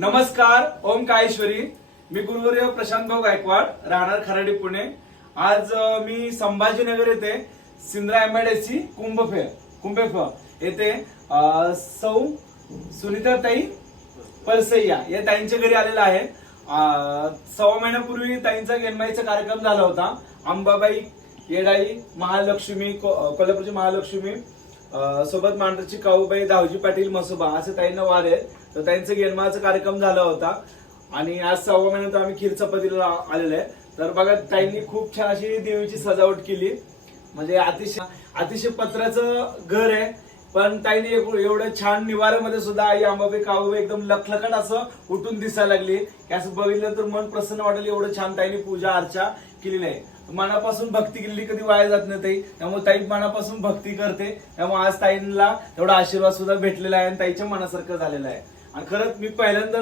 नमस्कार, ओम काळेश्वरी. मी गुरुवर्य प्रशांत भाऊ गायकवाड, राहणार खराडी, पुणे. आज मी संभाजीनगर येथे सिंद्रा एमआयडीसी कुंभेफ येथे सौ सुनीताताई परसैया या ताईंच्या घरी आलेला आहे. 6 महिन्यापूर्वी ताईंचा जन्माईचा कार्यक्रम झाला होता. अंबाबाई, येडाई, महालक्ष्मी, कोल्हापूरची महालक्ष्मी, सोबत मांडरची काऊबाई, दावजी पाटील, मसोबा असे ताईंना वार आहेत. तर त्यांचा जन्माचा कार्यक्रम झाला होता आणि आज 6 महिन्यात आम्ही खीर चपातीला आलेलो आहे. तर बघा, ताईंनी खूप छान अशी देवीची सजावट केली. म्हणजे अतिशय पत्राचं घर आहे, पण ताईने एवढं छान निवाऱ्यामध्ये सुद्धा आई अंबाबाई काऊबाई एकदम लखलखट असं उठून दिसायला लागली की असं बघितलं तर मन प्रसन्न वाटेल. एवढं छान ताईने पूजा अर्चा केलेली आहे. मनापासून भक्ती केलेली कधी वाया जात नाही ताई. त्यामुळे ताई मनापासून भक्ती करते. त्यामुळे आज ताईंना तेवढा आशीर्वाद सुद्धा भेटलेला आहे आणि ताईच्या मनासारखं झालेलं आहे. आणि खरंच मी पहिल्यांदा